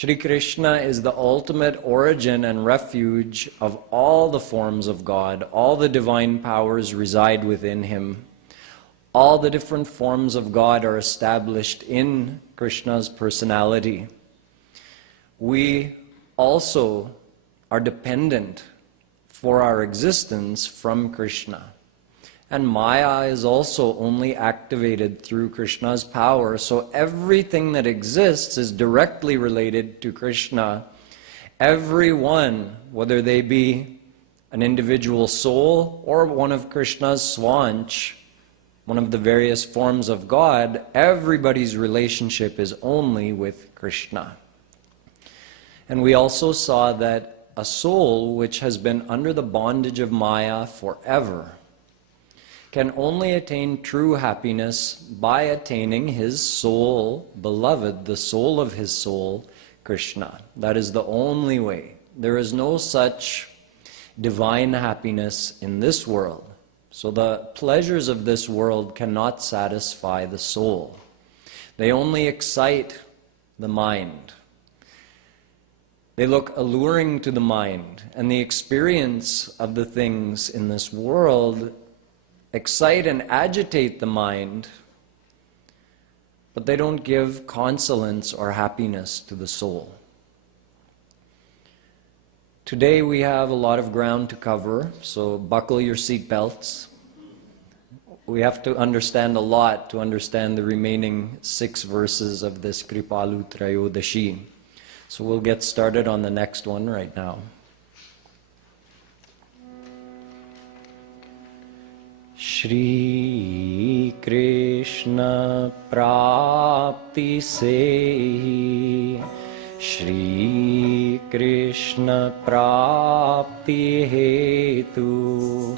Shri Krishna is the ultimate origin and refuge of all the forms of God. All the divine powers reside within him. All the different forms of God are established in Krishna's personality. We also are dependent for our existence from Krishna. And Maya is also only activated through Krishna's power, so everything that exists is directly related to Krishna. Everyone, whether they be an individual soul or one of Krishna's swanch, one of the various forms of God, everybody's relationship is only with Krishna. And we also saw that a soul which has been under the bondage of Maya forever can only attain true happiness by attaining his soul, beloved, the soul of his soul, Krishna. That is the only way. There is no such divine happiness in this world. So the pleasures of this world cannot satisfy the soul. They only excite the mind. They look alluring to the mind, and the experience of the things in this world excite and agitate the mind, but they don't give consolence or happiness to the soul. Today we have a lot of ground to cover, so buckle your seatbelts. We have to understand a lot to understand the remaining 6 verses of this Kripalu Trayodashi. So we'll get started on the next one right now. Shri Krishna Prapti Se Shri Krishna Prapti Hetu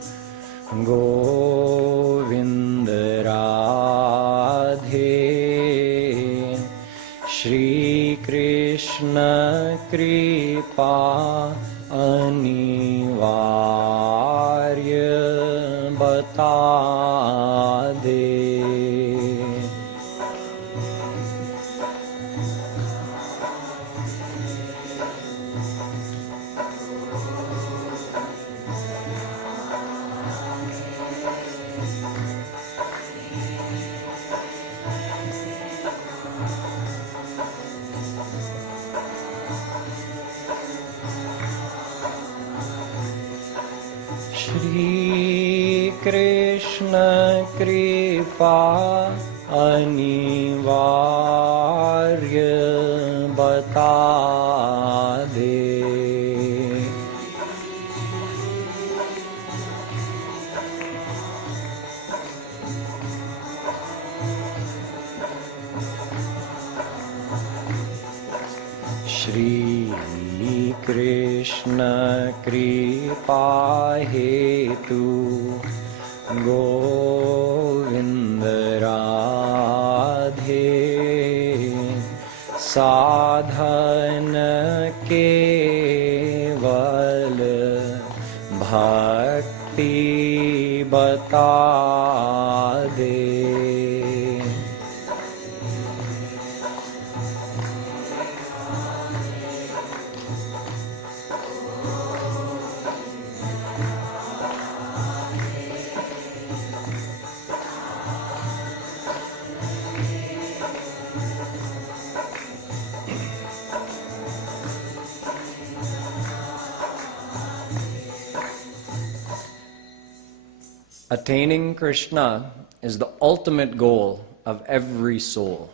Govinda Radhe Shri Krishna Kripa Anivarya Bata De. Shri Krishna Kripa Anivarya Bata De. Shri Krishna Kripa Hetu Govinda Radhe Sadhana Keval Bhakti Bata De. Attaining Krishna is the ultimate goal of every soul.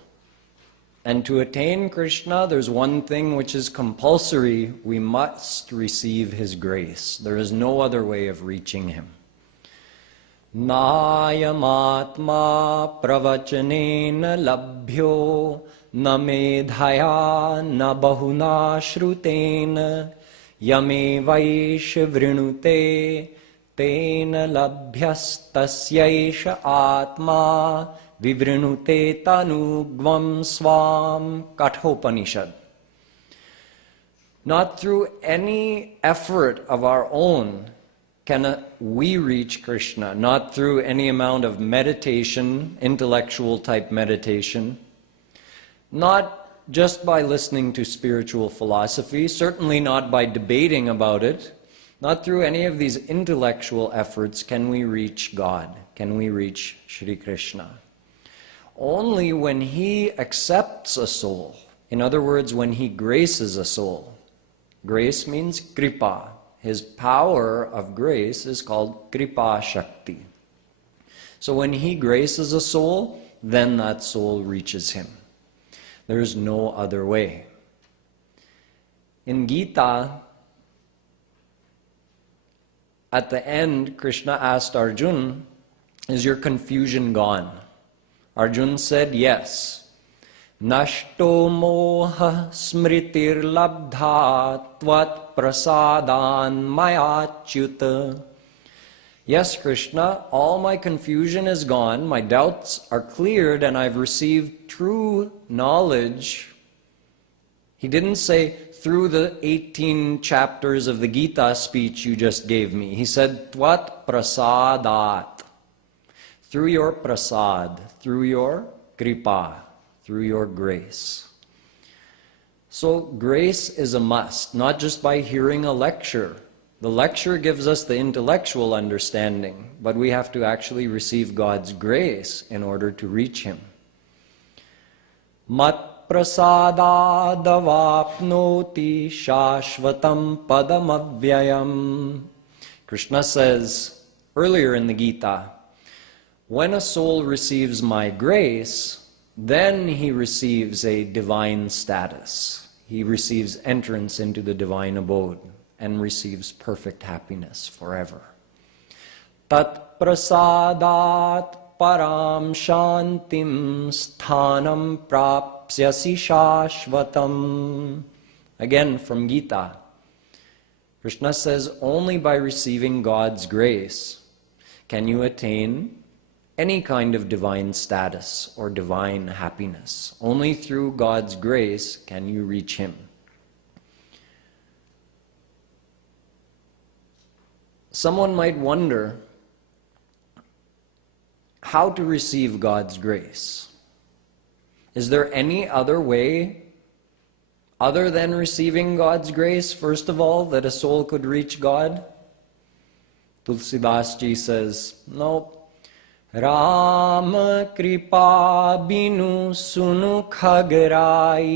And to attain Krishna, there's one thing which is compulsory: we must receive his grace. There is no other way of reaching him. Nayamatma pravachanena labhyo na medhaya na bahuna shrutena yame vaish vrinute Tena labhyastasyesha atma vivrinute tanugvam swam. Kathopanishad. Not through any effort of our own can we reach Krishna, not through any amount of meditation, intellectual type meditation, not just by listening to spiritual philosophy, certainly not by debating about it, not through any of these intellectual efforts can we reach God, can we reach Shri Krishna. Only when He accepts a soul, in other words, when He graces a soul. Grace means Kripa. His power of grace is called Kripa Shakti. So when He graces a soul, then that soul reaches Him. There is no other way. In Gita, at the end, Krishna asked Arjuna, is your confusion gone? Arjuna said, yes. Nashto moha smritir labdha tvat prasadan mayachyuta. Yes, Krishna, all my confusion is gone, my doubts are cleared, and I've received true knowledge. He didn't say, through the 18 chapters of the Gita speech you just gave me. He said, Tvat prasadat. Through your prasad, through your kripa, through your grace. So grace is a must, not just by hearing a lecture. The lecture gives us the intellectual understanding, but we have to actually receive God's grace in order to reach Him. Mat prasadadavapnoti shashvatam padamavyayam. Krishna says earlier in the Gita, when a soul receives my grace, then he receives a divine status. He receives entrance into the divine abode and receives perfect happiness forever. Tat prasadat param shantim sthanam prapsyasi shashvatam. Again from Gita. Krishna says only by receiving God's grace can you attain any kind of divine status or divine happiness. Only through God's grace can you reach Him. Someone might wonder how to receive God's grace. Is there any other way other than receiving God's grace, first of all, that a soul could reach God? Tulsidas Ji says, no. Ram kripa binu sunu khagarai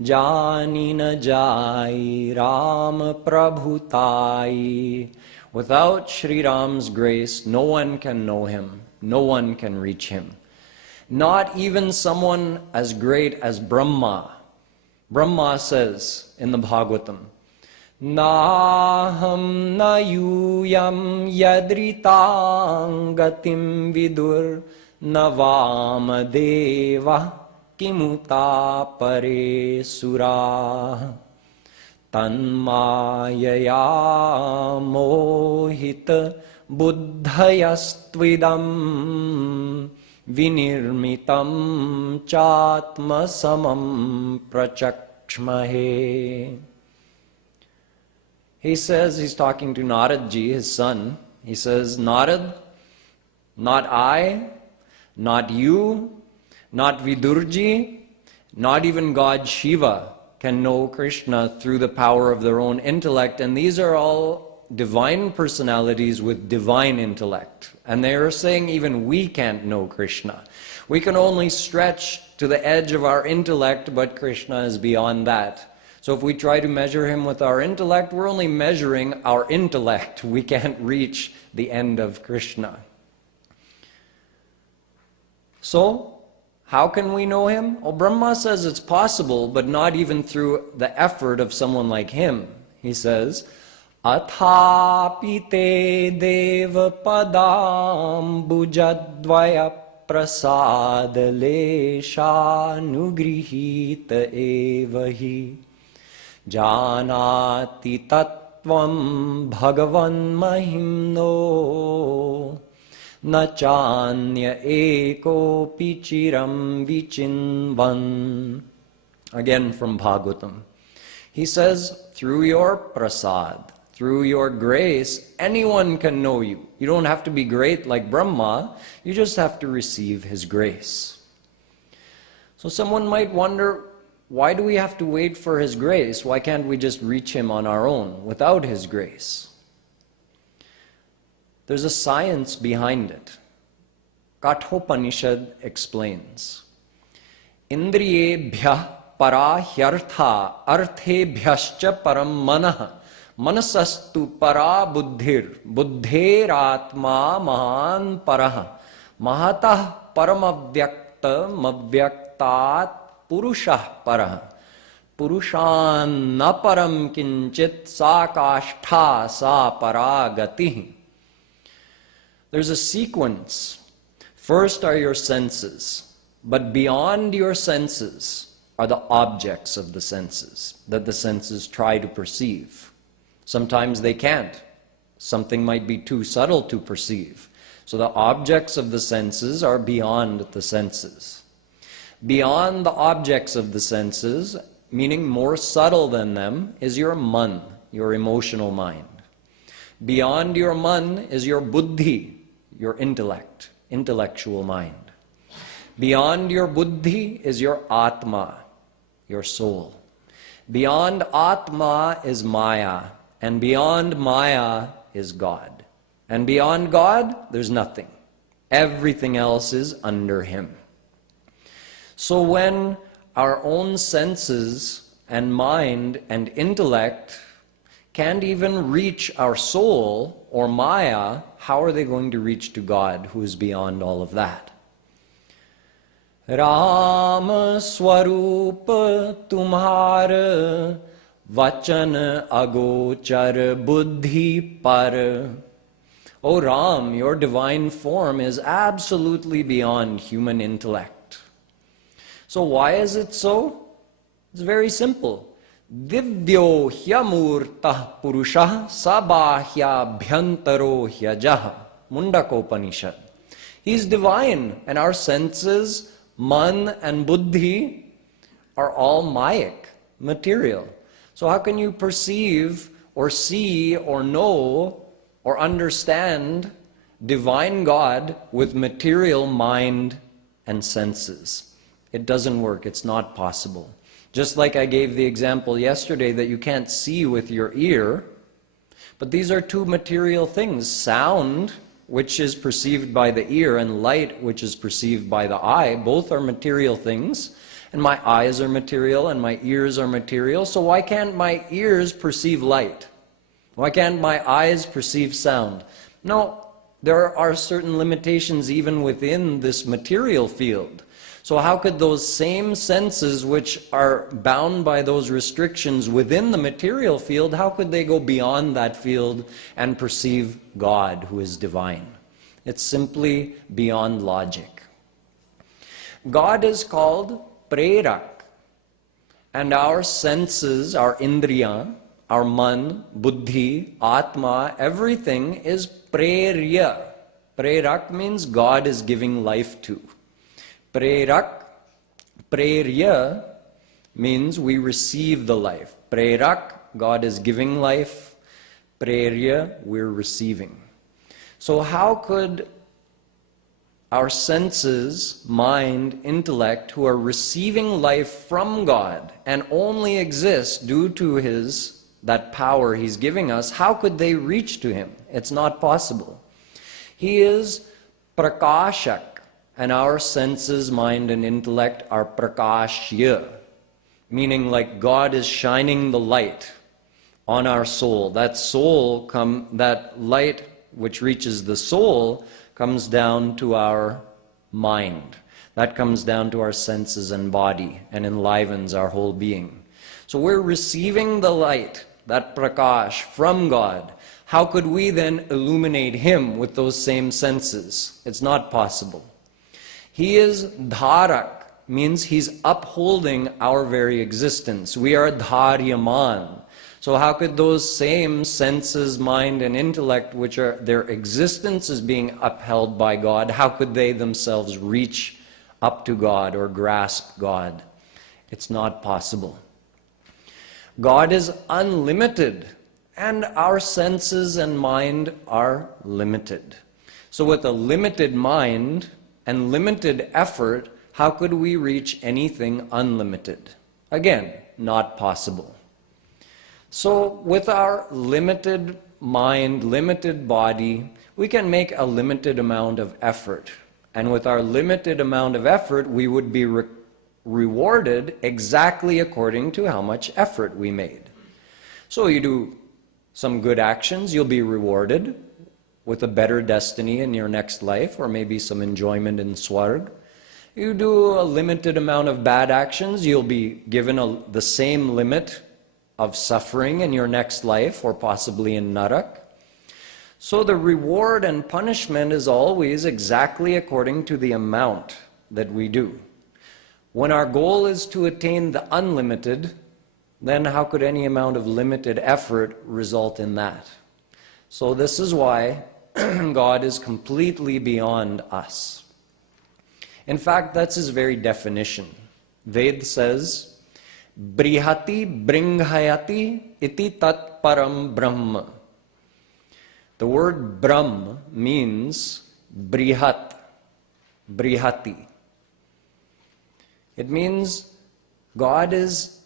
jani na jai Ram prabhutai. Without Sri Ram's grace, no one can know Him, no one can reach Him. Not even someone as great as Brahma. Brahma says in the Bhagavatam, Naham nayuyam yadritang gatim vidur navam deva kimuta pare sura tanmayaya mohita buddhayastvidam vinirmitam chatma samam prachakshmahe. He says, he's talking to Narad Ji, his son. He says, Narad, not I, not you, not Vidurji, not even God Shiva can know Krishna through the power of their own intellect. And these are all divine personalities with divine intellect. And they are saying even we can't know Krishna. We can only stretch to the edge of our intellect, but Krishna is beyond that. So if we try to measure Him with our intellect, we're only measuring our intellect. We can't reach the end of Krishna. So, how can we know Him? Well, Brahma says it's possible, but not even through the effort of someone like him. He says, Athapi te deva padam bujadvaya prasad lesha nugrihita evahi Janati tattvam bhagavan mahimno nachanya eko pichiram vichinvan. Again from Bhagavatam. He says, through your prasad, through your grace, anyone can know you. You don't have to be great like Brahma, you just have to receive his grace. So someone might wonder, why do we have to wait for His grace? Why can't we just reach Him on our own without His grace? There's a science behind it. Kathopanishad explains, Indriyebhyah para hyartha arthebhyascha param manah manasastu para buddhir buddhiratma mahan parah mahatah paramavyakta mavyaktat purushah parah purushan naparam kinchit sa kashtha sa paragati. There's a sequence. First are your senses, but beyond your senses are the objects of the senses that the senses try to perceive. Sometimes they can't. Something might be too subtle to perceive. So the objects of the senses are beyond the senses. Beyond the objects of the senses, meaning more subtle than them, is your man, your emotional mind. Beyond your man is your buddhi, your intellect, intellectual mind. Beyond your buddhi is your atma, your soul. Beyond atma is maya, and beyond maya is God. And beyond God, there's nothing. Everything else is under Him. So when our own senses and mind and intellect can't even reach our soul or maya, how are they going to reach to God, who is beyond all of that? Ram Swarup Tumhar Vachan Agochar Buddhi Par. O Ram, your divine form is absolutely beyond human intellect. So why is it so? It's very simple. Divyo hyamurtah purushah sabahya bhyantaro hyajah. Mundakopanishad. He's divine, and our senses, man and buddhi, are all mayic, material. So how can you perceive or see or know or understand divine God with material mind and senses? It doesn't work. It's not possible. Just like I gave the example yesterday that you can't see with your ear, but these are two material things. Sound, which is perceived by the ear, and light, which is perceived by the eye, both are material things. And my eyes are material and my ears are material, so why can't my ears perceive light? Why can't my eyes perceive sound? No, there are certain limitations even within this material field. So how could those same senses which are bound by those restrictions within the material field, how could they go beyond that field and perceive God, who is divine? It's simply beyond logic. God is called Prerak, and our senses, our indriya, our man, buddhi, atma, everything is prerya. Prerak means God is giving life to. Prerak, prerya means we receive the life. Prerak, God is giving life. Prerya, we're receiving. So how could our senses, mind, intellect, who are receiving life from God and only exist due to that power He's giving us, how could they reach to Him? It's not possible. He is prakashak, and our senses, mind, and intellect are prakashya, meaning like God is shining the light on our soul. That light which reaches the soul comes down to our mind. That comes down to our senses and body and enlivens our whole being. So we're receiving the light, that prakash, from God. How could we then illuminate Him with those same senses? It's not possible. He is dharak, means He's upholding our very existence. We are dharyaman. So how could those same senses, mind, and intellect, which are their existence is being upheld by God, how could they themselves reach up to God or grasp God? It's not possible. God is unlimited, and our senses and mind are limited. So with a limited mind and limited effort, how could we reach anything unlimited? Again, not possible. So with our limited mind, limited body, we can make a limited amount of effort. And with our limited amount of effort, we would be rewarded exactly according to how much effort we made. So you do some good actions, you'll be rewarded with a better destiny in your next life, or maybe some enjoyment in Swarg. You do a limited amount of bad actions, you'll be given the same limit of suffering in your next life, or possibly in Narak. So the reward and punishment is always exactly according to the amount that we do. When our goal is to attain the unlimited, then how could any amount of limited effort result in that? So this is why God is completely beyond us. In fact, that's his very definition. Ved says, Brihati Bringhayati iti tat param Brahma. The word Brahm means Brihat, Brihati. It means God is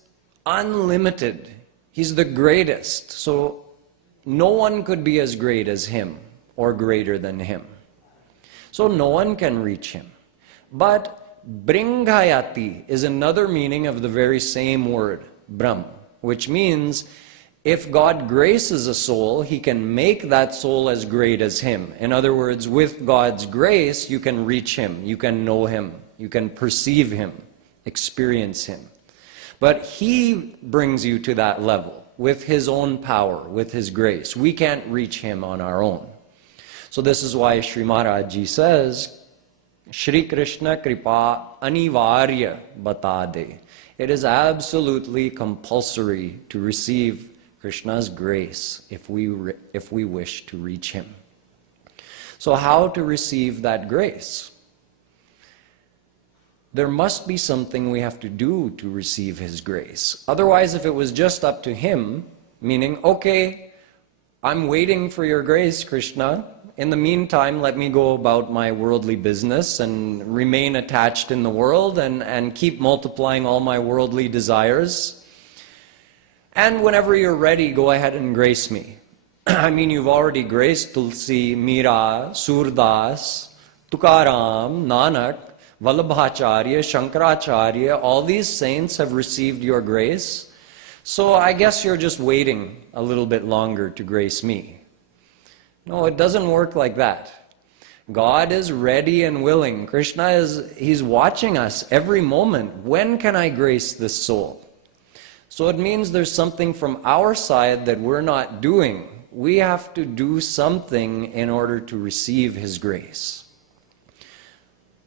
unlimited. He's the greatest. So no one could be as great as him or greater than him. So no one can reach him. But Bringhayati is another meaning of the very same word, Brahm, which means if God graces a soul, he can make that soul as great as him. In other words, with God's grace, you can reach him, you can know him, you can perceive him, experience him. But he brings you to that level with his own power, with his grace. We can't reach him on our own. So this is why Sri Maharaj Ji says, Shri Krishna Kripa Anivarya Batade. It is absolutely compulsory to receive Krishna's grace if we wish to reach him. So how to receive that grace? There must be something we have to do to receive his grace. Otherwise, if it was just up to him, meaning, okay, I'm waiting for your grace, Krishna. In the meantime, let me go about my worldly business and remain attached in the world and keep multiplying all my worldly desires. And whenever you're ready, go ahead and grace me. I mean, you've already graced Tulsi, Meera, Surdas, Tukaram, Nanak, Vallabhacharya, Shankaracharya, all these saints have received your grace. So I guess you're just waiting a little bit longer to grace me. No, it doesn't work like that. God is ready and willing. Krishna he's watching us every moment. When can I grace this soul? So it means there's something from our side that we're not doing. We have to do something in order to receive his grace.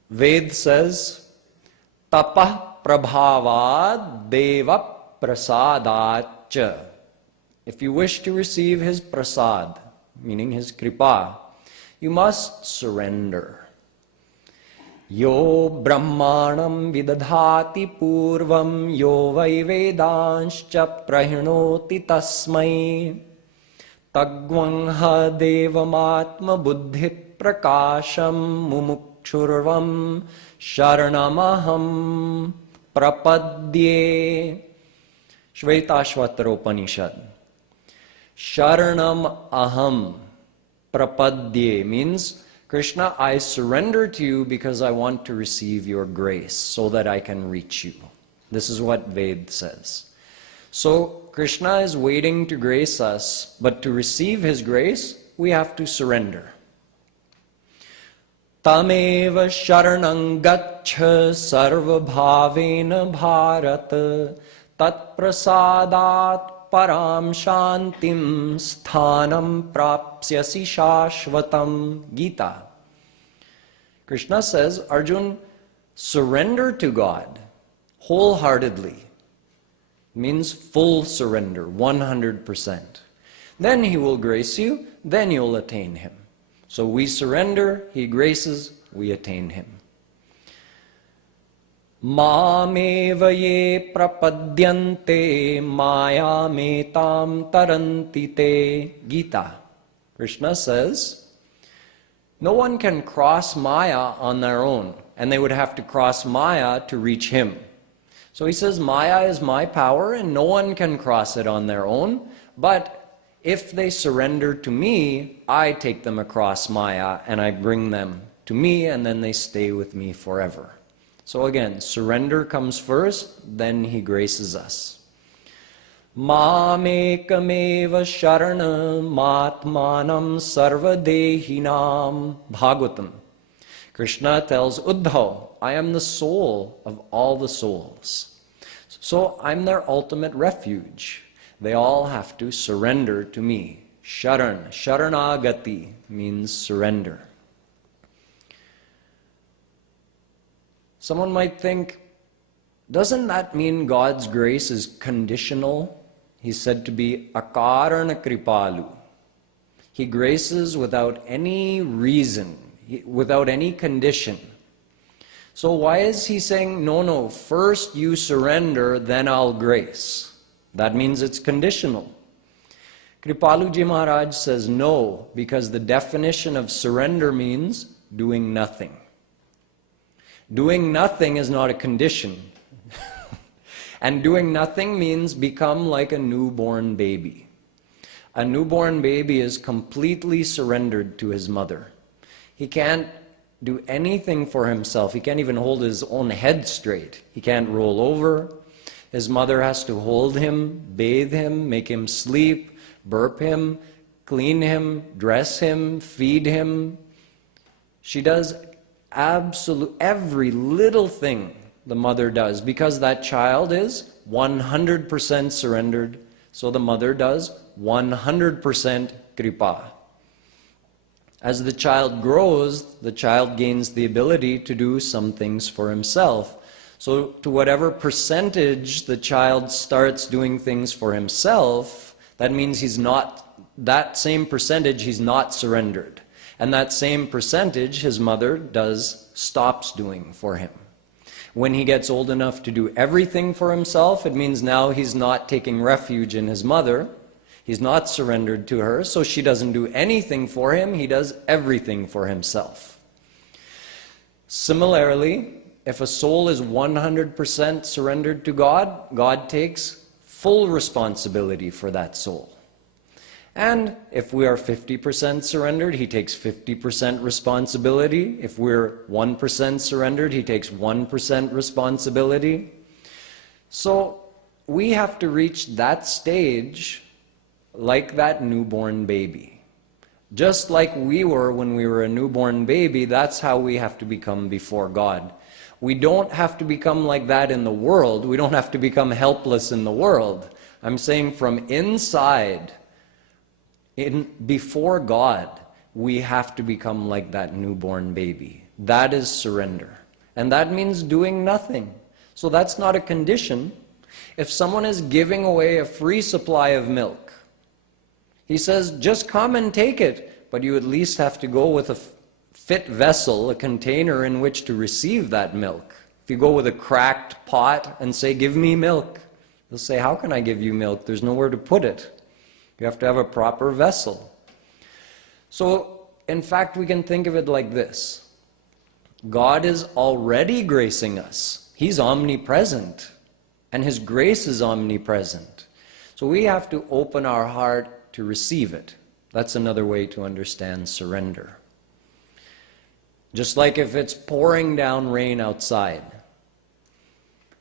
Ved says, Tapah prabhavad deva prasadat. If you wish to receive his prasad, meaning his kripa, you must surrender. Yo brahmanam vidadhati purvam yo vai vedanscha prahinoti tasmai tagvangha devamatma buddhi prakasham mumukshurvam sharanamaham prapadye. Shvetashvataropanishad. Sharanam aham prapadye means, Krishna, I surrender to you because I want to receive your grace so that I can reach you. This is what Ved says. So Krishna is waiting to grace us, but to receive his grace, we have to surrender. Tameva sharanam gaccha sarva bhavena bharata tat prasadat param shantim sthanam prapsyasi shashvatam. Gita. Krishna says, Arjun, surrender to God wholeheartedly. Means full surrender, 100%. Then he will grace you, then you'll attain him. So we surrender, he graces, we attain him. Mameva ye prapadyante maya metam taranti te. Gita. Krishna says, No one can cross Maya on their own, and they would have to cross Maya to reach him. So he says, Maya is my power, and no one can cross it on their own, but if they surrender to me, I take them across Maya, and I bring them to me, and then they stay with me forever. So again, surrender comes first, then he graces us. Mamekameva sharanam atmanam sarvadehinam. Bhagavatam. Krishna tells Uddhav, I am the soul of all the souls. So I'm their ultimate refuge. They all have to surrender to me. Sharan, sharanagati means surrender. Someone might think, doesn't that mean God's grace is conditional? He's said to be akarana kripalu. He graces without any reason, without any condition. So why is he saying, no, first you surrender, then I'll grace? That means it's conditional. Kripaluji Maharaj says no, because the definition of surrender means doing nothing. Doing nothing is not a condition. And doing nothing means become like a newborn baby. A newborn baby is completely surrendered to his mother. He can't do anything for himself. He can't even hold his own head straight. He can't roll over. His mother has to hold him, bathe him, make him sleep, burp him, clean him, dress him, feed him. She does every little thing the mother does, because that child is 100% surrendered, so the mother does 100% kripa. As the child grows, the child gains the ability to do some things for himself. So to whatever percentage the child starts doing things for himself, that means that same percentage he's not surrendered. And that same percentage his mother stops doing for him. When he gets old enough to do everything for himself, it means now he's not taking refuge in his mother. He's not surrendered to her, so she doesn't do anything for him. He does everything for himself. Similarly, if a soul is 100% surrendered to God, God takes full responsibility for that soul. And if we are 50% surrendered, he takes 50% responsibility. If we're 1% surrendered, he takes 1% responsibility. So we have to reach that stage like that newborn baby. Just like we were when we were a newborn baby, that's how we have to become before God. We don't have to become like that in the world. We don't have to become helpless in the world. I'm saying from inside, before God, we have to become like that newborn baby. That is surrender. And that means doing nothing. So that's not a condition. If someone is giving away a free supply of milk, he says, just come and take it, but you at least have to go with a fit vessel, a container in which to receive that milk. If you go with a cracked pot and say, give me milk, they'll say, how can I give you milk? There's nowhere to put it. You have to have a proper vessel. So, in fact, we can think of it like this. God is already gracing us. He's omnipresent, and His grace is omnipresent. So we have to open our heart to receive it. That's another way to understand surrender. Just like if it's pouring down rain outside.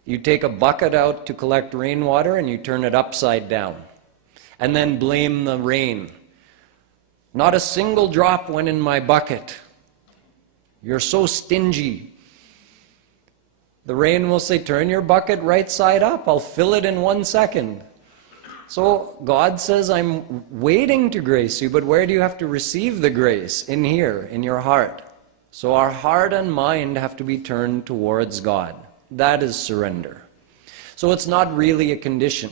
You take a bucket out to collect rainwater and you turn it upside down. And then blame the rain. Not a single drop went in my bucket. You're so stingy. The rain will say, turn your bucket right side up. I'll fill it in 1 second. So God says, I'm waiting to grace you, but where do you have to receive the grace? In here, in your heart. So our heart and mind have to be turned towards God. That is surrender. So it's not really a condition.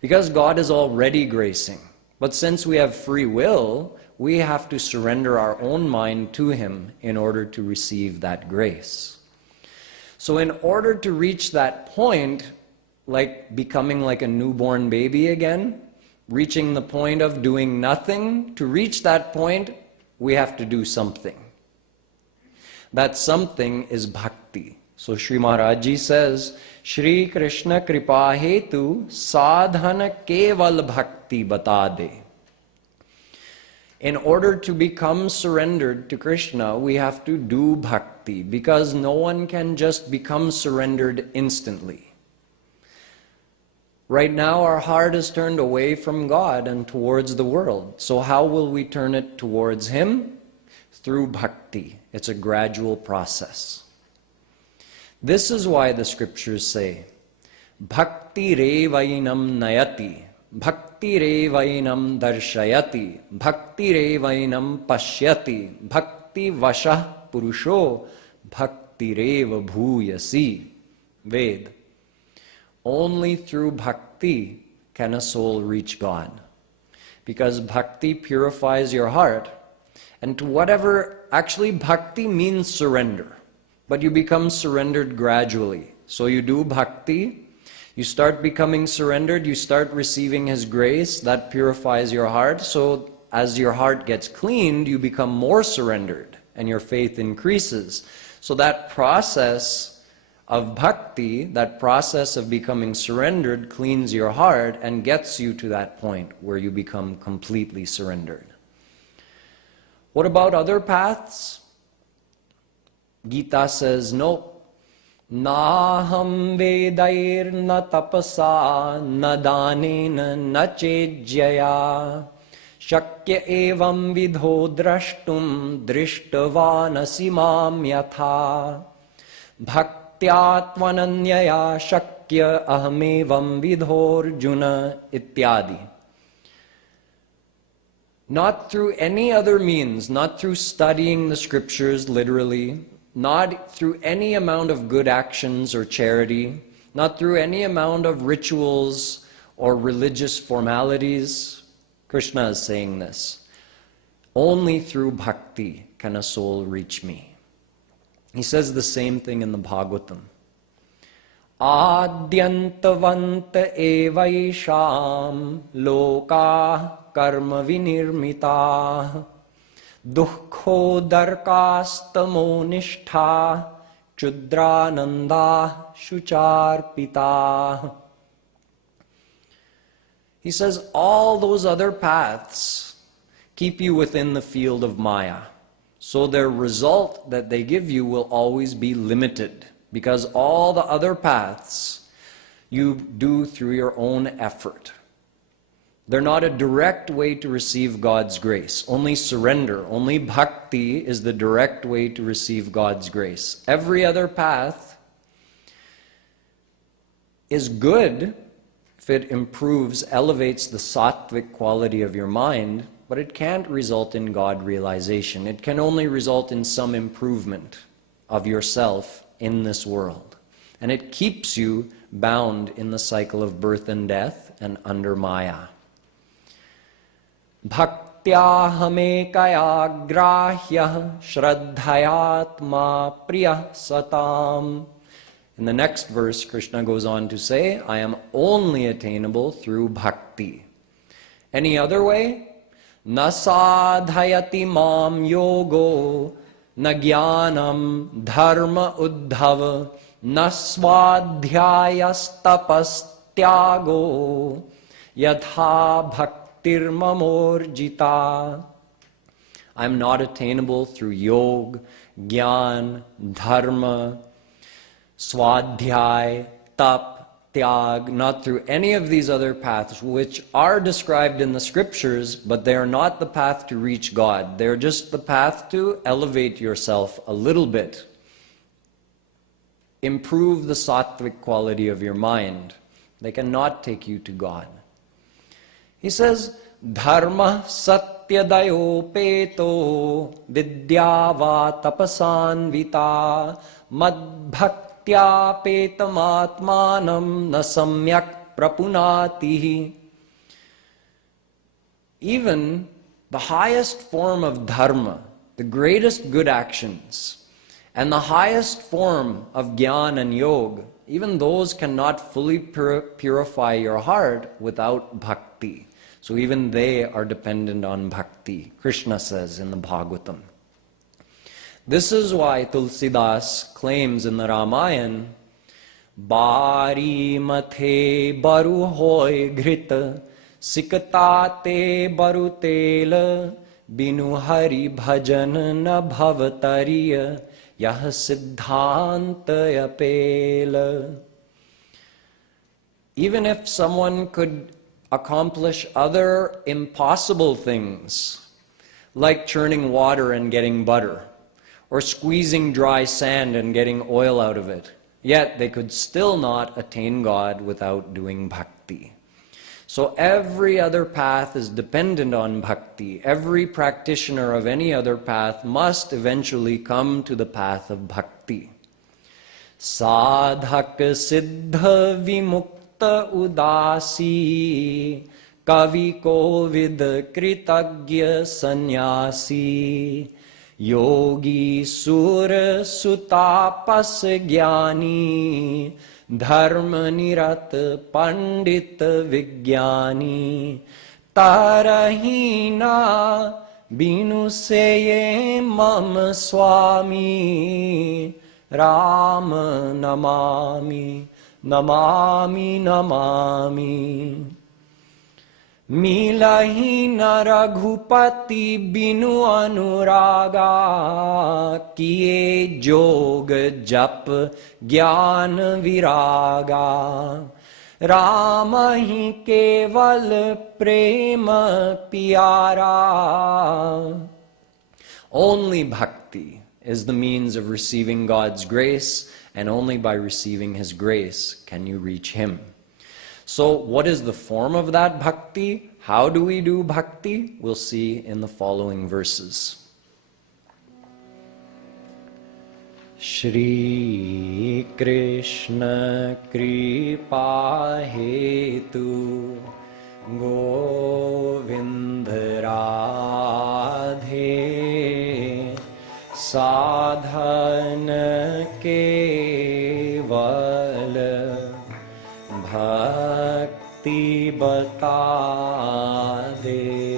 Because God is already gracing. But since we have free will, we have to surrender our own mind to Him in order to receive that grace. So in order to reach that point, like becoming like a newborn baby again, reaching the point of doing nothing, to reach that point, we have to do something. That something is bhakti. So Sri Maharaj Ji says, Shri Krishna Kripa Hetu Sadhana Keval Bhakti Bata De. In order to become surrendered to Krishna, we have to do bhakti, because no one can just become surrendered instantly. Right now, our heart is turned away from God and towards the world. So how will we turn it towards Him? Through bhakti. It's a gradual process. This is why the scriptures say, Bhakti revainam nayati, Bhakti revainam darshayati, Bhakti revainam pashyati, Bhakti vasha purusho, Bhakti reva bhuyasi. Ved. Only through bhakti can a soul reach God. Because bhakti purifies your heart. And to whatever, actually bhakti means surrender. But you become surrendered gradually. So you do bhakti, you start becoming surrendered, you start receiving His grace, that purifies your heart. So as your heart gets cleaned, you become more surrendered and your faith increases. So that process of bhakti, that process of becoming surrendered, cleans your heart and gets you to that point where you become completely surrendered. What about other paths? Gita says, no. Naham vedair na tapasa na danena na chejyaya shakya evam vidho drashtum drishtavanasi mam yatha bhaktyatvananyaya shakya ahamevam vidhorjuna ityadi. Not through any other means, not through studying the scriptures literally, not through any amount of good actions or charity, not through any amount of rituals or religious formalities. Krishna is saying this. Only through bhakti can a soul reach me. He says the same thing in the Bhagavatam. Adyantavanta evaisham loka karma vinirmita dukkho darkastamo nishtha chudrananda shucharpita. He says all those other paths keep you within the field of Maya. So their result that they give you will always be limited, because all the other paths you do through your own effort. They're not a direct way to receive God's grace. Only surrender, only bhakti is the direct way to receive God's grace. Every other path is good if it improves, elevates the sattvic quality of your mind, but it can't result in God realization. It can only result in some improvement of yourself in this world. And it keeps you bound in the cycle of birth and death and under Maya. Bhaktyahame grahya shraddhayatma priya satam. In the next verse, Krishna goes on to say, I am only attainable through bhakti. Any other way? Na sadhayati mam yogo na jnanam dharma uddhava na swadhyayastapastyago yatha bhaktirmamorjita. I am not attainable through yoga, jnana, dharma, swadhyay, tap, tyag, not through any of these other paths which are described in the scriptures, but they are not the path to reach God. They're just the path to elevate yourself a little bit. Improve the sattvic quality of your mind. They cannot take you to God. He says, Dharma satyadayo peto vidyava tapasanvita madbhaktya petamatmanam na samyak prapunati. Even the highest form of dharma, the greatest good actions, and the highest form of jnana and yoga, even those cannot fully purify your heart without bhakti. So even they are dependent on bhakti, Krishna says in the Bhagavatam. This is why Tulsidas claims in the Ramayana, Bari mathe baru hoy ghrita, siktate baru tela, binu hari bhajan na bhavatariya, yah siddhanta apela. Even if someone could accomplish other impossible things, like churning water and getting butter, or squeezing dry sand and getting oil out of it, yet they could still not attain God without doing bhakti. So every other path is dependent on bhakti. Every practitioner of any other path must eventually come to the path of bhakti. Sadhak siddha vimukta udasi, kavi kovid kritagya sannyasi, yogi sur sutapas jnani, dharma nirat pandit vigyani, tarahina binu seye mam swami, Ram namami, namami, namami. Milahina raghupati binu anuraga, kiye jog jap gyan viraga. Rama hi keval prema pyara. Only bhakti is the means of receiving God's grace, and only by receiving His grace can you reach Him. So what is the form of that bhakti? How do we do bhakti? We'll see in the following verses. Shri Krishna Kripa Hetu Govinda Radhe Sadhana Keval Bhakti Bata De.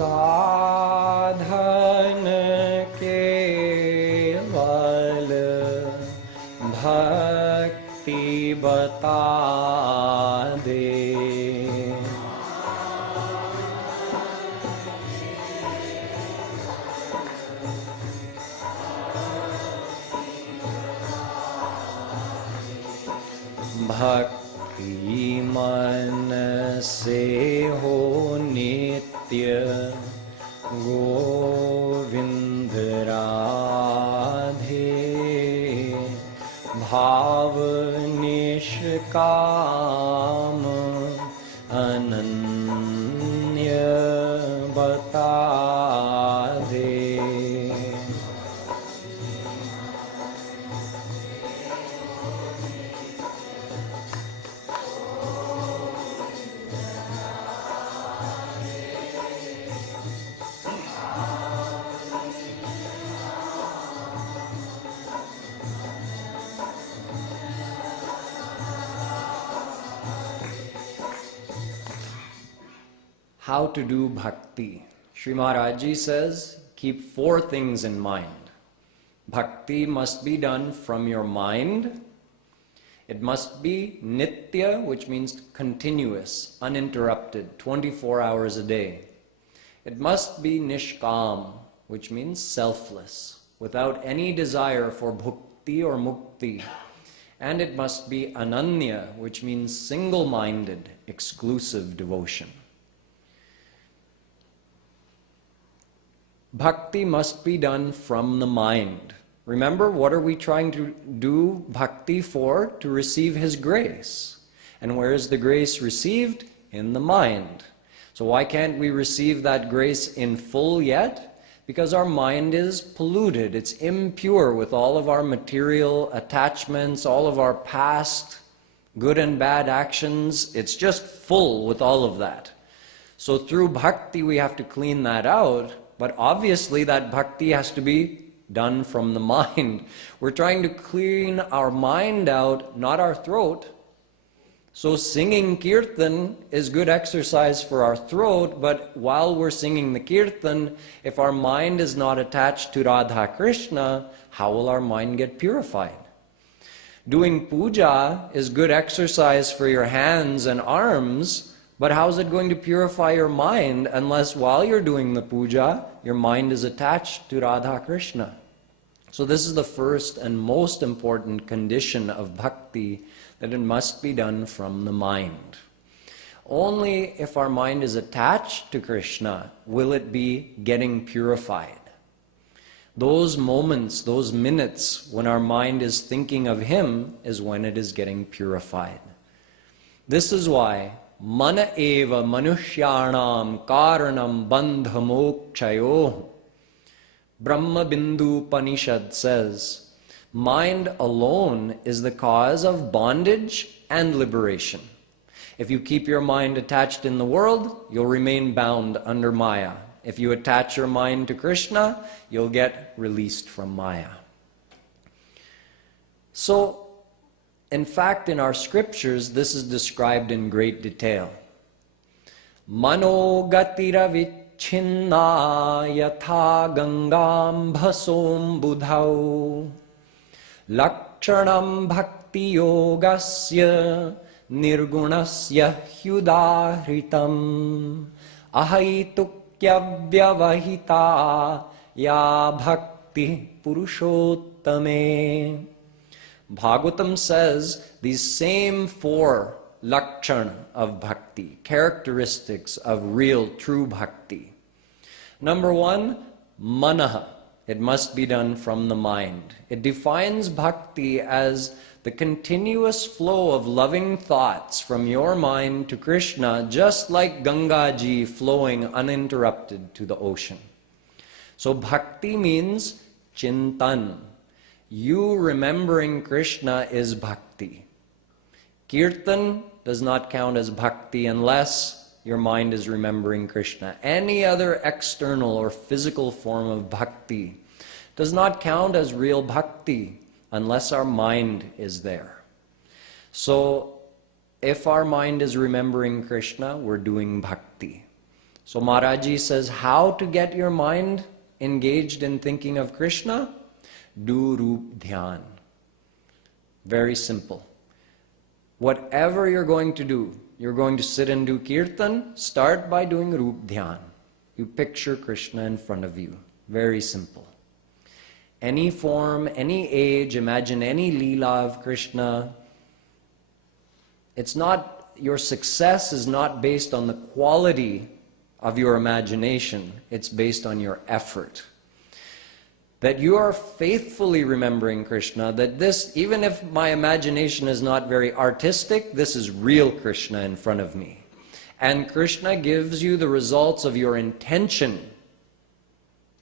Sadhana keval bhakti bata de. Bhakti man se ho nitya Govind Radhe Bhav Nishkam Ananya Bata De. How to do bhakti? Sri Maharaji says, keep 4 things in mind. Bhakti must be done from your mind. It must be nitya, which means continuous, uninterrupted, 24 hours a day. It must be nishkam, which means selfless, without any desire for bhukti or mukti. And it must be ananya, which means single-minded, exclusive devotion. Bhakti must be done from the mind. Remember, what are we trying to do bhakti for? To receive His grace. And where is the grace received? In the mind. So why can't we receive that grace in full yet? Because our mind is polluted. It's impure with all of our material attachments, all of our past Good and bad actions, it's just full with all of that. So through bhakti we have to clean that out, but obviously that bhakti has to be done from the mind. We're trying to clean our mind out, not our throat. So singing kirtan is good exercise for our throat, but while we're singing the kirtan, if our mind is not attached to Radha Krishna, how will our mind get purified? Doing puja is good exercise for your hands and arms, but how is it going to purify your mind unless while you're doing the puja, your mind is attached to Radha Krishna? So this is the first and most important condition of bhakti, that it must be done from the mind. Only if our mind is attached to Krishna will it be getting purified. Those moments, those minutes when our mind is thinking of Him is when it is getting purified. This is why mana eva manushyanam karanam bandha mokshayoh. Brahma Bindu Upanishad says, mind alone is the cause of bondage and liberation. If you keep your mind attached in the world, you'll remain bound under Maya. If you attach your mind to Krishna, you'll get released from Maya. So, in fact, in our scriptures, this is described in great detail. Mano gatira vichhinna yatha gangam bhasom budhau lakshanam bhakti yogasya nirgunasya hyudahritam ahaitukyavyavahita ya bhakti purushottame. Bhagavatam says these same four lakshana of bhakti, characteristics of real, true bhakti. Number one, manaha. It must be done from the mind. It defines bhakti as the continuous flow of loving thoughts from your mind to Krishna, just like Ganga Ji flowing uninterrupted to the ocean. So bhakti means chintan. You remembering Krishna is bhakti. Kirtan does not count as bhakti unless your mind is remembering Krishna. Any other external or physical form of bhakti does not count as real bhakti unless our mind is there. So if our mind is remembering Krishna, we're doing bhakti. So Maharaji says how to get your mind engaged in thinking of Krishna? Do Roop Dhyan. Very simple. Whatever you're going to do, you're going to sit and do kirtan, start by doing Roop Dhyan. You picture Krishna in front of you. Very simple. Any form, any age, imagine any leela of Krishna. It's not, your success is not based on the quality of your imagination. It's based on your effort. That you are faithfully remembering Krishna, that this, even if my imagination is not very artistic, this is real Krishna in front of me. And Krishna gives you the results of your intention.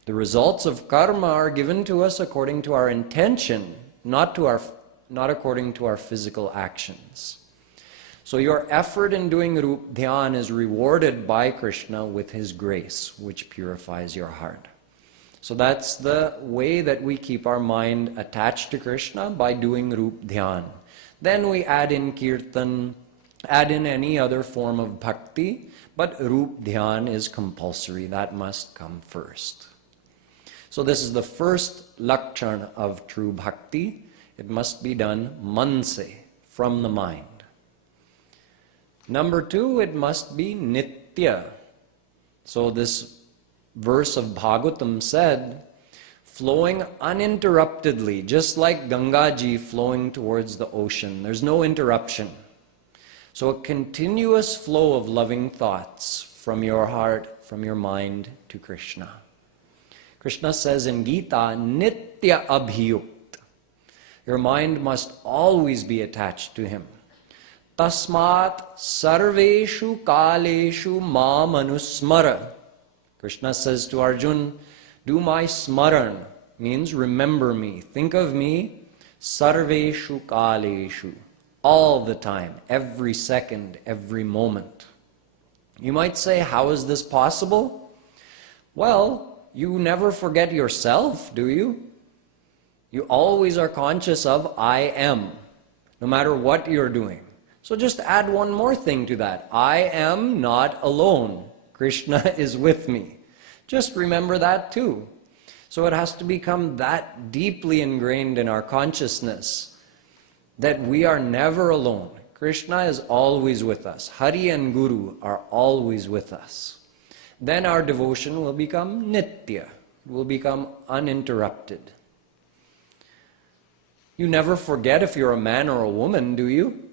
The results of karma are given to us according to our intention, not according to our physical actions. So your effort in doing Roop Dhyan is rewarded by Krishna with His grace, which purifies your heart. So that's the way that we keep our mind attached to Krishna, by doing Roop Dhyan. Then we add in Kirtan, add in any other form of bhakti, but Roop Dhyan is compulsory. That must come first. So this is the first lakshana of true bhakti. It must be done manse, from the mind. Number two, it must be nitya. So this verse of Bhagavatam said, flowing uninterruptedly, just like Ganga Ji flowing towards the ocean. There's no interruption. So a continuous flow of loving thoughts from your heart, from your mind to Krishna. Krishna says in Gita, Nitya Abhiyukt. Your mind must always be attached to Him. Tasmat sarveshu kaleshu mam anusmara. Krishna says to Arjuna, do my smaran, means remember me, think of me, sarveshu kaleshu, all the time, every second, every moment. You might say, how is this possible? Well, you never forget yourself, do you? You always are conscious of I am, no matter what you're doing. So just add one more thing to that. I am not alone. Krishna is with me. Just remember that too. So it has to become that deeply ingrained in our consciousness that we are never alone. Krishna is always with us. Hari and Guru are always with us. Then our devotion will become nitya. It will become uninterrupted. You never forget if you're a man or a woman, do you?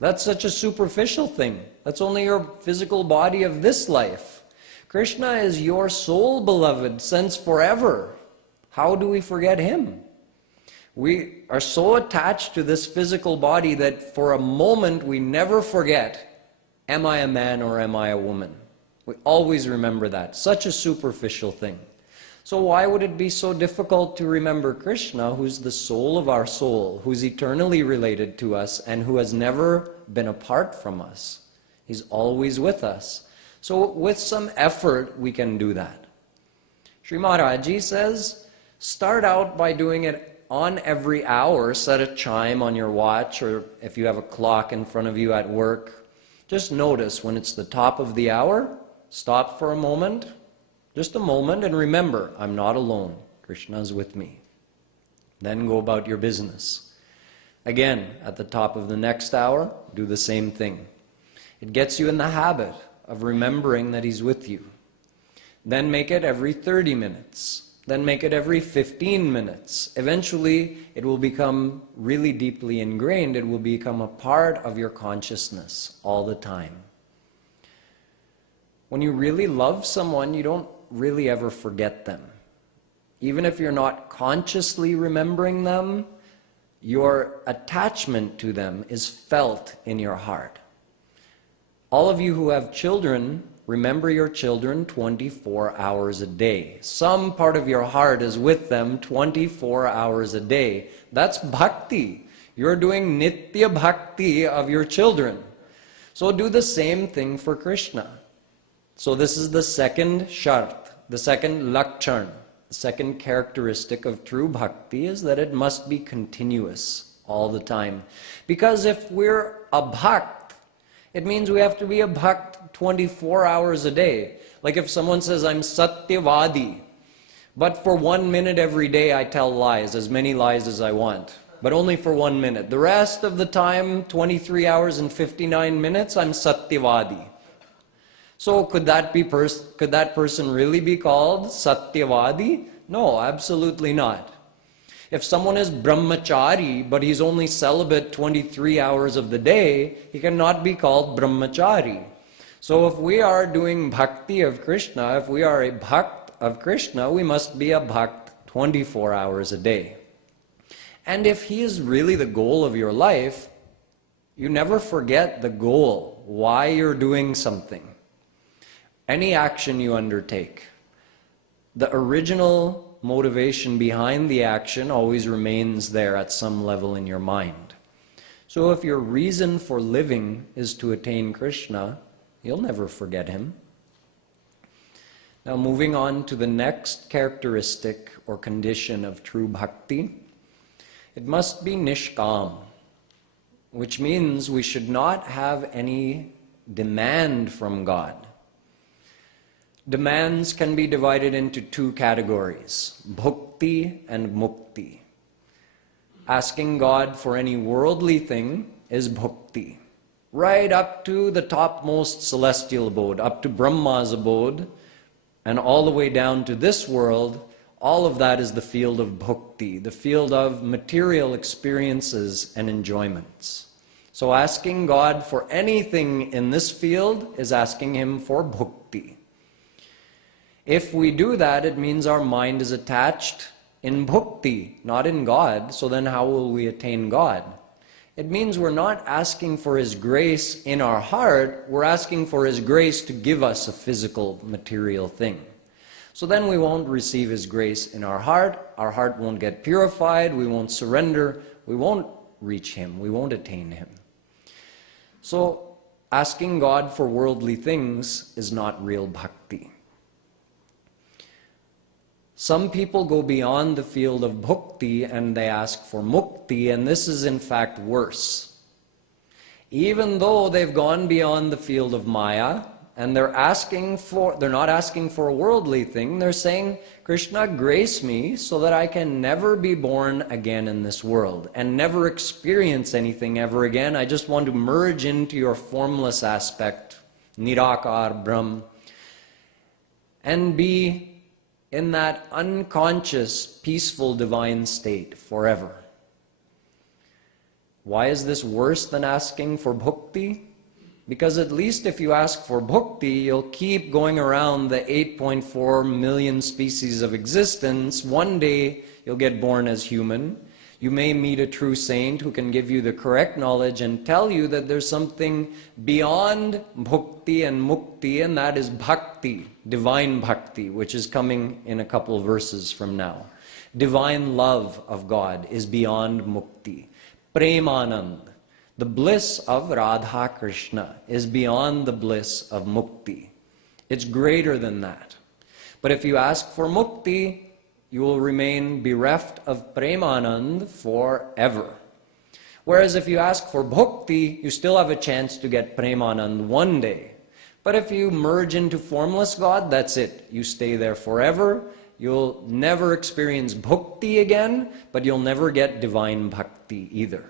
That's such a superficial thing. That's only your physical body of this life. Krishna is your soul, beloved, since forever. How do we forget him? We are so attached to this physical body that for a moment we never forget, am I a man or am I a woman? We always remember that. Such a superficial thing. So why would it be so difficult to remember Krishna, who's the soul of our soul, who's eternally related to us, and who has never been apart from us? He's always with us. So with some effort, we can do that. Sri Maharaji says, start out by doing it on every hour. Set a chime on your watch, or if you have a clock in front of you at work, just notice when it's the top of the hour, stop for a moment, just a moment, and remember, I'm not alone. Krishna is with me. Then go about your business. Again, at the top of the next hour, do the same thing. It gets you in the habit of remembering that he's with you. Then make it every 30 minutes. Then make it every 15 minutes. Eventually, it will become really deeply ingrained. It will become a part of your consciousness all the time. When you really love someone, you don't really ever forget them. Even if you're not consciously remembering them, your attachment to them is felt in your heart. All of you who have children, remember your children 24 hours a day. Some part of your heart is with them 24 hours a day. That's bhakti. You're doing nitya bhakti of your children. So do the same thing for Krishna. So this is the second shart, the second lakchan, the second characteristic of true bhakti is that it must be continuous all the time. Because if we're a bhakt, it means we have to be a bhakt 24 hours a day. Like if someone says, I'm satyavadi, but for 1 minute every day I tell lies, as many lies as I want, but only for 1 minute. The rest of the time, 23 hours and 59 minutes, I'm satyavadi. So could that person really be called satyavadi? No, absolutely not. If someone is brahmachari, but he's only celibate 23 hours of the day, he cannot be called brahmachari. So if we are doing bhakti of Krishna, if we are a bhakt of Krishna, we must be a bhakt 24 hours a day. And if he is really the goal of your life, you never forget the goal, why you're doing something. Any action you undertake, the original motivation behind the action always remains there at some level in your mind. So if your reason for living is to attain Krishna, you'll never forget him. Now moving on to the next characteristic or condition of true bhakti, it must be nishkam, which means we should not have any demand from God. Demands can be divided into two categories, bhakti and mukti. Asking God for any worldly thing is bhakti. Right up to the topmost celestial abode, up to Brahma's abode, and all the way down to this world, all of that is the field of bhakti, the field of material experiences and enjoyments. So asking God for anything in this field is asking him for bhakti. If we do that, it means our mind is attached in bhakti, not in God. So then how will we attain God? It means we're not asking for his grace in our heart, we're asking for his grace to give us a physical, material thing. So then we won't receive his grace in our heart won't get purified, we won't surrender, we won't reach him. We won't attain him. So asking God for worldly things is not real bhakti. Some people go beyond the field of bhakti and they ask for mukti, and this is in fact worse. Even though they've gone beyond the field of maya, and they're not asking for a worldly thing, they're saying, Krishna, grace me so that I can never be born again in this world and never experience anything ever again. I just want to merge into your formless aspect, Nirakar, Brahm, and be in that unconscious, peaceful, divine state forever. Why is this worse than asking for bhakti? Because at least if you ask for bhakti, you'll keep going around the 8.4 million species of existence. One day, you'll get born as human. You may meet a true saint who can give you the correct knowledge and tell you that there's something beyond bhakti and mukti, and that is bhakti, divine bhakti, which is coming in a couple of verses from now. Divine love of God is beyond mukti. Premanand, the bliss of Radha Krishna, is beyond the bliss of mukti. It's greater than that. But if you ask for mukti, you will remain bereft of Premanand forever. Whereas if you ask for bhakti, you still have a chance to get Premanand one day. But if you merge into formless God, that's it. You stay there forever. You'll never experience bhakti again, but you'll never get divine bhakti either.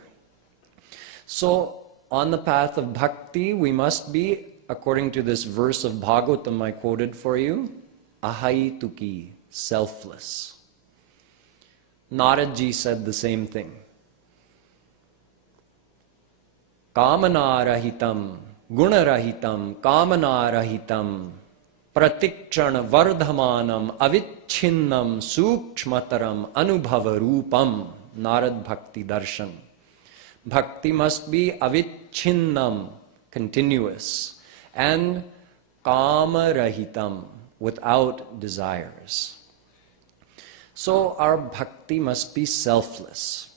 So, on the path of bhakti, we must be, according to this verse of Bhagavatam I quoted for you, ahaituki, selfless. Naradji said the same thing. Kamanarahitam, gunarahitam, kamanarahitam, pratikshana vardhamanam, avichinnam, sukshmataram, anubhavarupam, Narad Bhakti Darshan. Bhakti must be avichinnam, continuous, and kamarahitam, without desires. So our bhakti must be selfless.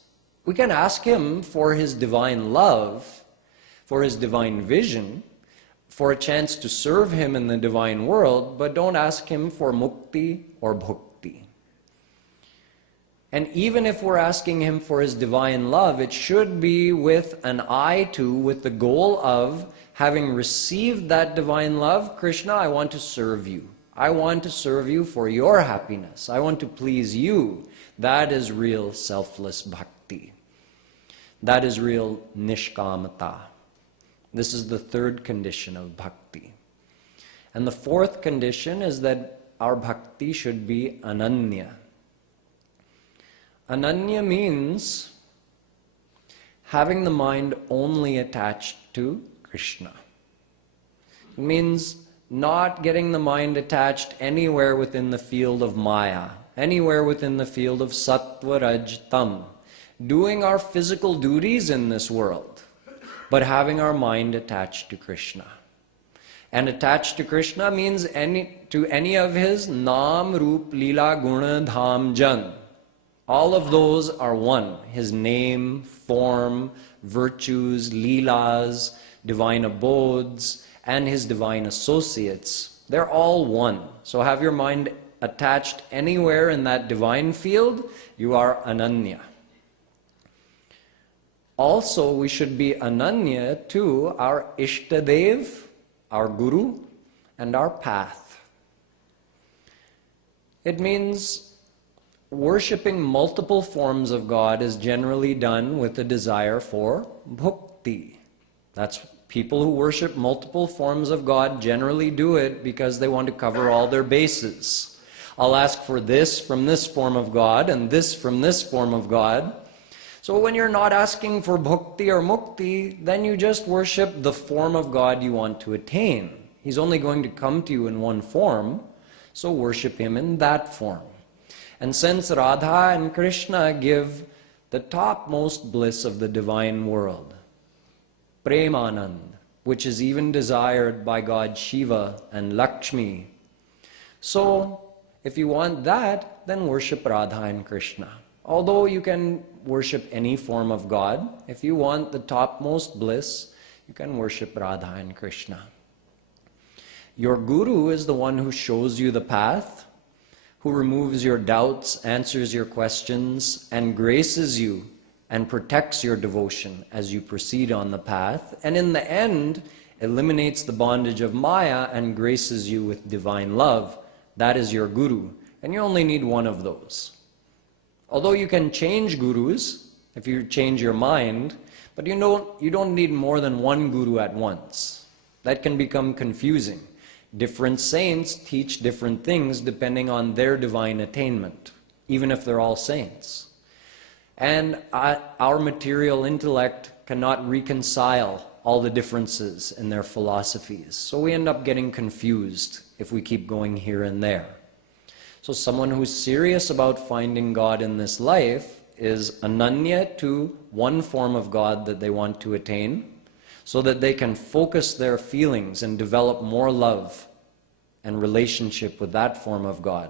We can ask him for his divine love, for his divine vision, for a chance to serve him in the divine world, but don't ask him for mukti or bhakti. And even if we're asking him for his divine love, it should be with an eye to, with the goal of having received that divine love, Krishna, I want to serve you. I want to serve you for your happiness. I want to please you. That is real selfless bhakti. That is real nishkamata. This is the third condition of bhakti. And the fourth condition is that our bhakti should be ananya. Ananya means having the mind only attached to Krishna. It means not getting the mind attached anywhere within the field of maya, anywhere within the field of sattva, raj, tam, doing our physical duties in this world, but having our mind attached to Krishna. And attached to Krishna means to any of his nam, roop, lila, guna, dham, jan. All of those are one. His name, form, virtues, leelas, divine abodes, and his divine associates. They're all one. So have your mind attached anywhere in that divine field, you are ananya. Also, we should be ananya to our Ishtadev, our Guru, and our path. It means worshipping multiple forms of God is generally done with a desire for bhakti. That's people who worship multiple forms of God generally do it because they want to cover all their bases. I'll ask for this from this form of God and this from this form of God. So when you're not asking for bhakti or mukti, then you just worship the form of God you want to attain. He's only going to come to you in one form, so worship him in that form. And since Radha and Krishna give the topmost bliss of the divine world, Premanand, which is even desired by God Shiva and Lakshmi. So, if you want that, then worship Radha and Krishna. Although you can worship any form of God. If you want the topmost bliss, you can worship Radha and Krishna. Your guru is the one who shows you the path, who removes your doubts, answers your questions, and graces you and protects your devotion as you proceed on the path, and in the end, eliminates the bondage of Maya and graces you with divine love. That is your guru, and you only need one of those. Although you can change gurus if you change your mind, but you don't need more than one guru at once. That can become confusing. Different saints teach different things depending on their divine attainment, even if they're all saints. And our material intellect cannot reconcile all the differences in their philosophies. So we end up getting confused if we keep going here and there. So someone who's serious about finding God in this life is ananya to one form of God that they want to attain, so that they can focus their feelings and develop more love and relationship with that form of God.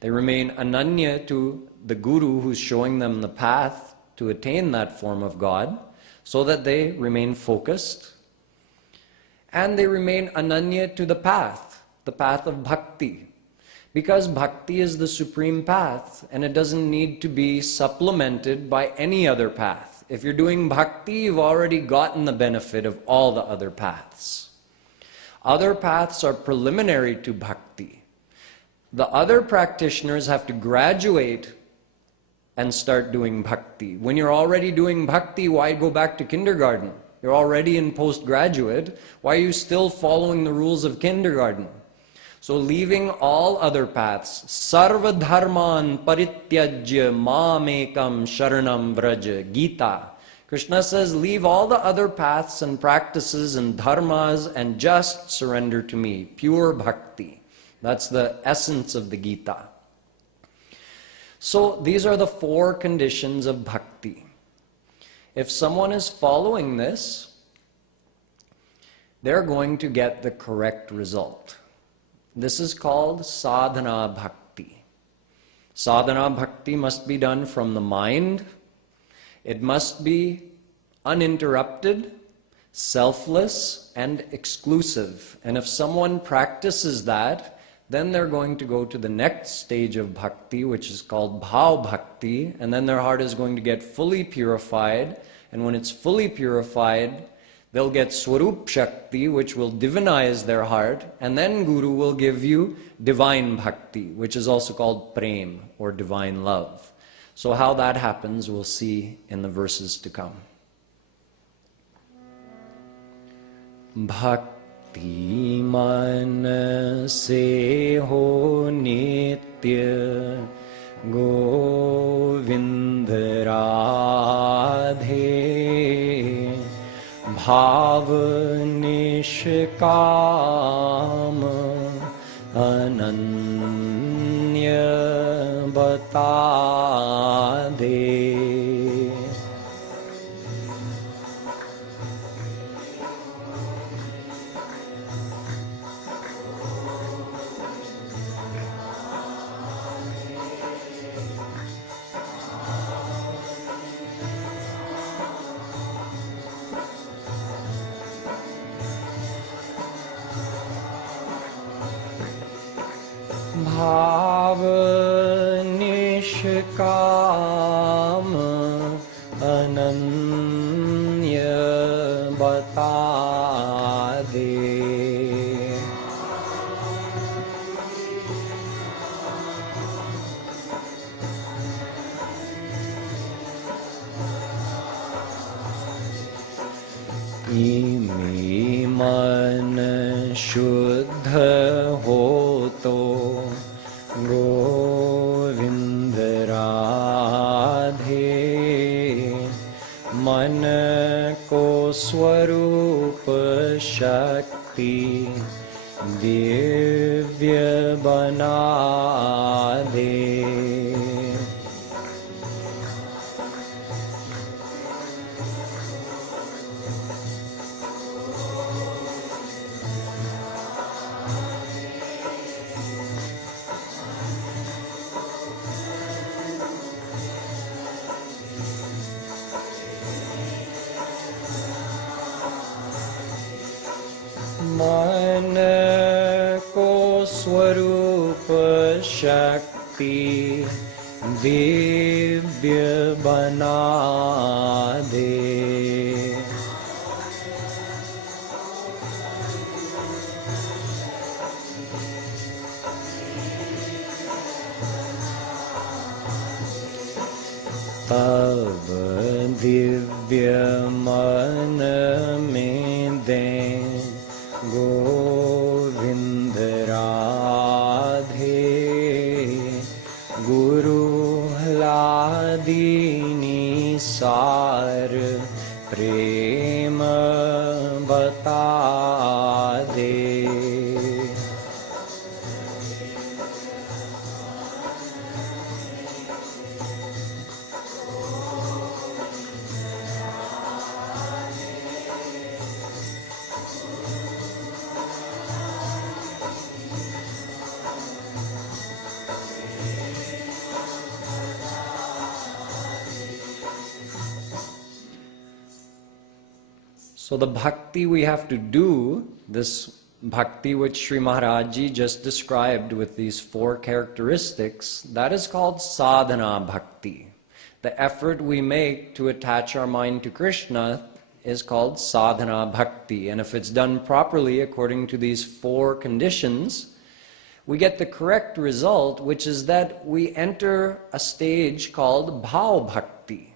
They remain ananya to the guru who's showing them the path to attain that form of God, so that they remain focused. And they remain ananya to the path of bhakti. Because bhakti is the supreme path, and it doesn't need to be supplemented by any other path. If you're doing bhakti, you've already gotten the benefit of all the other paths. Other paths are preliminary to bhakti. The other practitioners have to graduate and start doing bhakti. When you're already doing bhakti, why go back to kindergarten? You're already in postgraduate. Why are you still following the rules of kindergarten? So leaving all other paths, sarva dharman parityajya mamekam sharanam vraja, Gita. Krishna says, leave all the other paths and practices and dharmas and just surrender to me, pure bhakti. That's the essence of the Gita. So these are the 4 conditions of bhakti. If someone is following this, they're going to get the correct result. This is called sadhana bhakti. Sadhana bhakti must be done from the mind. It must be uninterrupted, selfless, and exclusive. And if someone practices that, then they're going to go to the next stage of bhakti, which is called bhav bhakti, and then their heart is going to get fully purified. And when it's fully purified, they'll get Swarup Shakti, which will divinize their heart, and then Guru will give you divine bhakti, which is also called prem, or divine love. So how that happens, we'll see in the verses to come. Bhakti man se ho nitya Govind Radhe Bhav nishkam ananya bata de. Bhav nishkam ananya bata de. Imi man shuddha hoto Govind Radhe Man ko swarup shakti divya bana de. मन को स्वरूप शक्ति दिव्य बना दे। तब दिव्य मन में दे गोविंद राधे, गुरु ह्लादिनी सार प्रेम बता दे। So the bhakti we have to do, this bhakti which Sri Maharaj Ji just described with these 4 characteristics, that is called sadhana bhakti. The effort we make to attach our mind to Krishna is called sadhana bhakti. And if it's done properly according to these 4 conditions, we get the correct result, which is that we enter a stage called bhav bhakti.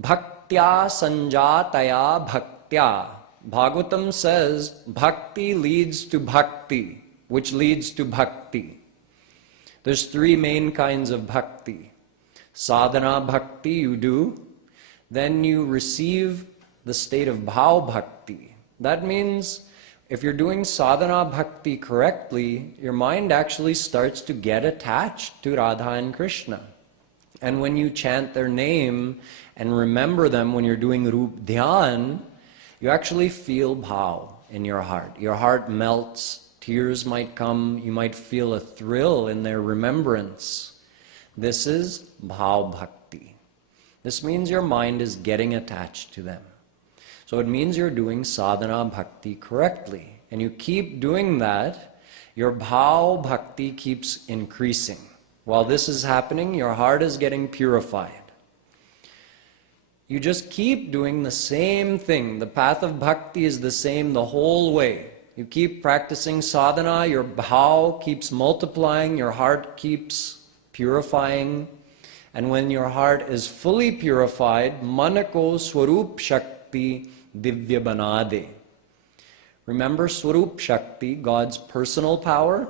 Bhaktya sanjataya bhaktya. Bhagavatam says bhakti leads to bhakti, which leads to bhakti. There's 3 main kinds of bhakti. Sadhana bhakti you do, then you receive the state of bhav bhakti. That means if you're doing sadhana bhakti correctly, your mind actually starts to get attached to Radha and Krishna. And when you chant their name and remember them when you're doing Rup Dhyan, you actually feel bhav in your heart. Your heart melts, tears might come, you might feel a thrill in their remembrance. This is bhav bhakti. This means your mind is getting attached to them. So it means you're doing sadhana bhakti correctly. And you keep doing that, your bhav bhakti keeps increasing. While this is happening, your heart is getting purified. You just keep doing the same thing. The path of bhakti is the same the whole way. You keep practicing sadhana, your bhav keeps multiplying, your heart keeps purifying. And when your heart is fully purified, manako swarup shakti divya banade. Remember swarup shakti, God's personal power?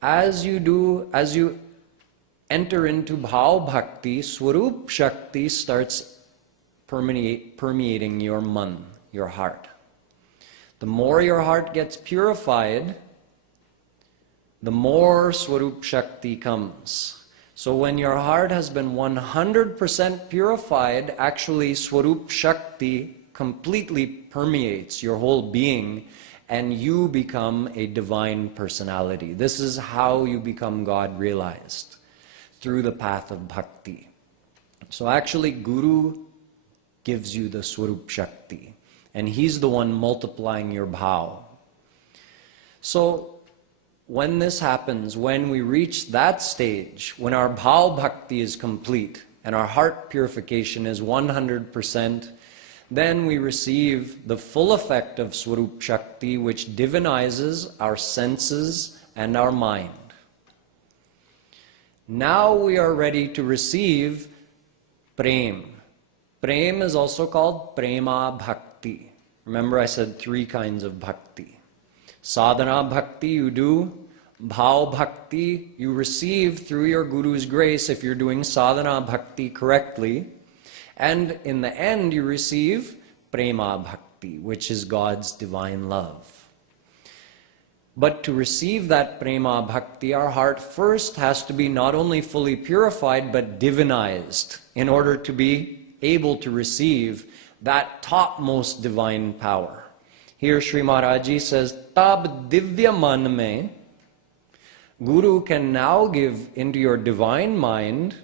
As you enter into bhav bhakti, swarup shakti starts permeating your man, your heart. The more your heart gets purified, the more swarup shakti comes. So when your heart has been 100% purified, actually swarup shakti completely permeates your whole being, and you become a divine personality. This is how you become God realized, through the path of bhakti. So actually Guru gives you the swarup shakti, and he's the one multiplying your bhav. So when this happens, when we reach that stage, when our bhav bhakti is complete and our heart purification is 100%, then we receive the full effect of swarup shakti, which divinizes our senses and our mind. Now we are ready to receive prem. Prem is also called prema bhakti. Remember I said 3 kinds of bhakti. Sadhana bhakti you do, bhav bhakti you receive through your Guru's grace if you're doing sadhana bhakti correctly, and in the end you receive prema bhakti, which is God's divine love. But to receive that prema bhakti, our heart first has to be not only fully purified but divinized in order to be able to receive that topmost divine power. Here Sri Maharaj Ji says, Tab divya man mein, Guru can now give into your divine mind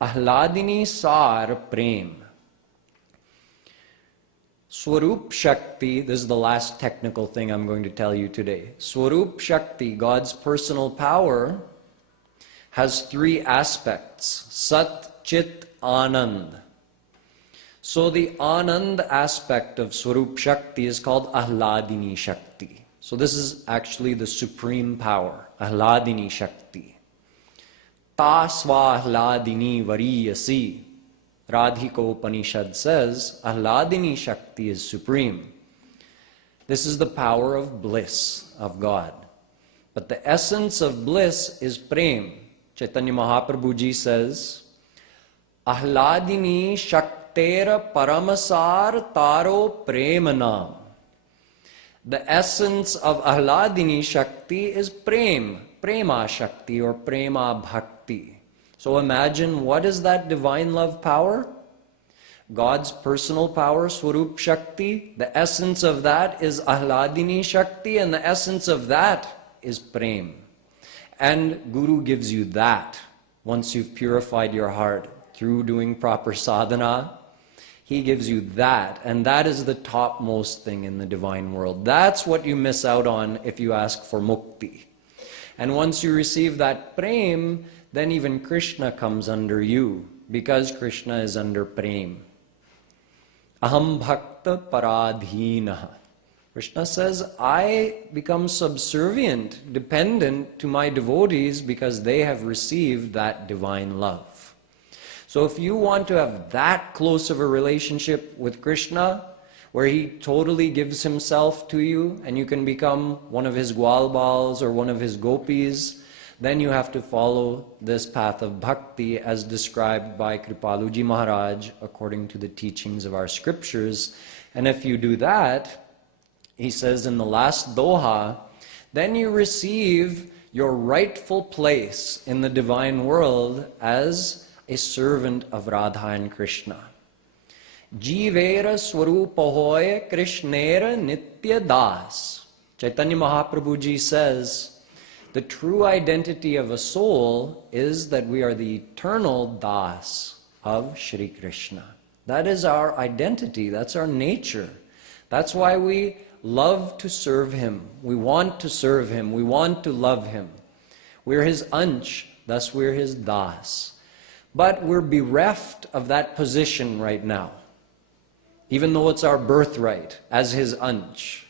ahladini sar prem. Swarup Shakti, this is the last technical thing I'm going to tell you today. Swarup Shakti, God's personal power, has three aspects. Sat, Chit, Anand. So the Anand aspect of Swarup Shakti is called Ahladini Shakti. So this is actually the supreme power, Ahladini Shakti. Ta sva Ahladini variyasi. Radhika Upanishad says, Ahladini Shakti is supreme. This is the power of bliss of God. But the essence of bliss is prem. Chaitanya Mahaprabhu ji says, Ahladini Shaktera Paramasar Taro Premanam. The essence of Ahladini Shakti is prem, Prema Shakti or Prema Bhakti. So imagine, what is that divine love power? God's personal power, Swarup Shakti. The essence of that is Ahladini Shakti, and the essence of that is Prem. And Guru gives you that once you've purified your heart through doing proper sadhana. He gives you that, and that is the topmost thing in the divine world. That's what you miss out on if you ask for mukti. And once you receive that Prem, then even Krishna comes under you, because Krishna is under Prem. Aham bhakta paradhina. Krishna says, I become subservient, dependent to my devotees because they have received that divine love. So if you want to have that close of a relationship with Krishna, where he totally gives himself to you and you can become one of his gwalbals or one of his gopis, then you have to follow this path of bhakti as described by Kripaluji Maharaj according to the teachings of our scriptures. And if you do that, he says in the last doha, then you receive your rightful place in the divine world as a servant of Radha and Krishna. Jivera swarupahoya Krishnera nitya das. Chaitanya Mahaprabhu ji says, the true identity of a soul is that we are the eternal das of Shri Krishna. That is our identity, that's our nature. That's why we love to serve him. We want to serve him, we want to love him. We're his ansh, thus we're his das. But we're bereft of that position right now, even though it's our birthright as his ansh.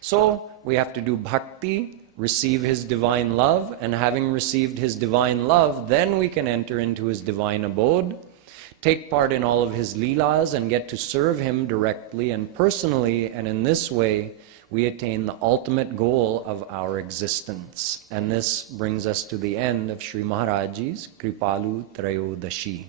So we have to do bhakti, receive his divine love, and having received his divine love, then we can enter into his divine abode, take part in all of his leelas, and get to serve him directly and personally, and in this way we attain the ultimate goal of our existence. And this brings us to the end of Sri Maharajji's Kripalu Trayodashi.